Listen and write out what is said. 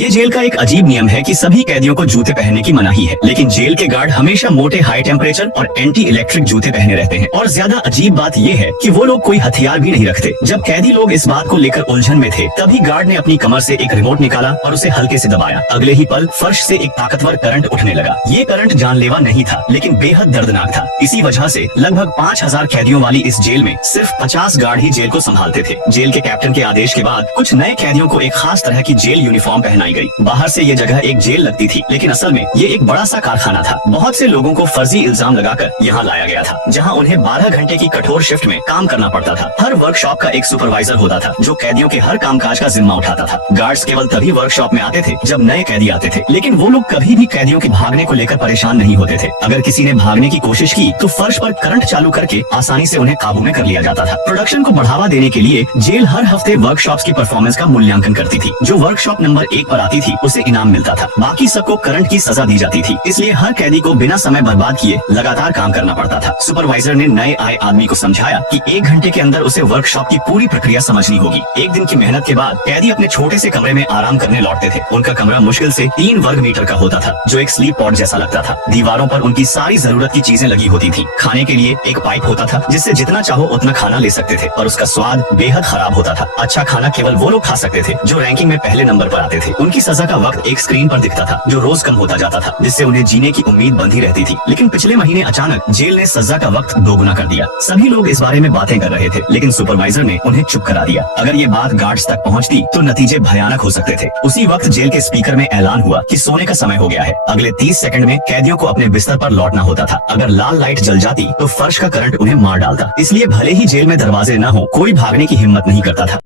ये जेल का एक अजीब नियम है कि सभी कैदियों को जूते पहनने की मनाही है, लेकिन जेल के गार्ड हमेशा मोटे हाई टेम्परेचर और एंटी इलेक्ट्रिक जूते पहने रहते हैं। और ज्यादा अजीब बात ये है कि वो लोग कोई हथियार भी नहीं रखते। जब कैदी लोग इस बात को लेकर उलझन में थे, तभी गार्ड ने अपनी कमर से एक रिमोट निकाला और उसे हल्के से दबाया। अगले ही पल फर्श से एक ताकतवर करंट उठने लगा। ये करंट जानलेवा नहीं था, लेकिन बेहद दर्दनाक था। इसी वजह से लगभग 5000 कैदियों वाली इस जेल में सिर्फ 50 गार्ड ही जेल को संभालते थे। जेल के कैप्टन के आदेश के बाद कुछ नए कैदियों को एक खास तरह की जेल यूनिफॉर्म पहनाई गई। बाहर से ये जगह एक जेल लगती थी, लेकिन असल में ये एक बड़ा सा कारखाना था। बहुत से लोगों को फर्जी इल्जाम लगाकर यहाँ लाया गया था, जहाँ उन्हें 12 घंटे की कठोर शिफ्ट में काम करना पड़ता था। हर वर्कशॉप का एक सुपरवाइजर होता था, जो कैदियों के हर कामकाज का जिम्मा उठाता था। गार्ड्स केवल तभी वर्कशॉप में आते थे जब नए कैदी आते थे, लेकिन वो लोग कभी भी कैदियों के भागने को लेकर परेशान नहीं होते थे। अगर किसी ने भागने की कोशिश की तो फर्श पर करंट चालू करके आसानी से उन्हें काबू में कर लिया जाता था। प्रोडक्शन को बढ़ावा देने के लिए जेल हर हफ्ते वर्कशॉप्स की परफॉर्मेंस का मूल्यांकन करती थी। जो वर्कशॉप नंबर 1 पर आती थी उसे इनाम मिलता था, बाकी सबको करंट की सजा दी जाती थी। इसलिए हर कैदी को बिना समय बर्बाद किए लगातार काम करना पड़ता था। सुपरवाइजर ने नए आए आदमी को समझाया कि 1 घंटे के अंदर उसे वर्कशॉप की पूरी प्रक्रिया समझनी होगी। 1 दिन की मेहनत के बाद कैदी अपने छोटे से कमरे में आराम करने लौटते थे। उनका कमरा मुश्किल से 3 वर्ग मीटर का होता था, जो एक स्लीप पॉड जैसा लगता था। दीवारों पर उनकी सारी जरूरत की चीजें लगी होती थी। खाने के लिए एक पाइप होता था, जिससे जितना चाहो उतना खाना ले सकते थे, और उसका स्वाद बेहद खराब होता था। अच्छा खाना केवल वो लोग खा सकते थे जो रैंकिंग में पहले नंबर पर आते थे। उनकी सजा का वक्त एक स्क्रीन पर दिखता था, जो रोज कम होता जाता था, जिससे उन्हें जीने की उम्मीद बंधी रहती थी। लेकिन पिछले महीने अचानक जेल ने सजा का वक्त दोगुना कर दिया। सभी लोग इस बारे में बातें कर रहे थे, लेकिन सुपरवाइजर ने उन्हें चुप करा दिया। अगर ये बात गार्ड्स तक पहुंचती तो नतीजे भयानक हो सकते थे। उसी वक्त जेल के स्पीकर में ऐलान हुआ कि सोने का समय हो गया है। अगले 30 सेकंड में कैदियों को अपने बिस्तर पर लौटना होता था। अगर लाल लाइट जल जाती तो फर्श का करंट उन्हें मार डालता। इसलिए भले ही जेल में दरवाजे न हो, कोई भागने की हिम्मत नहीं करता था।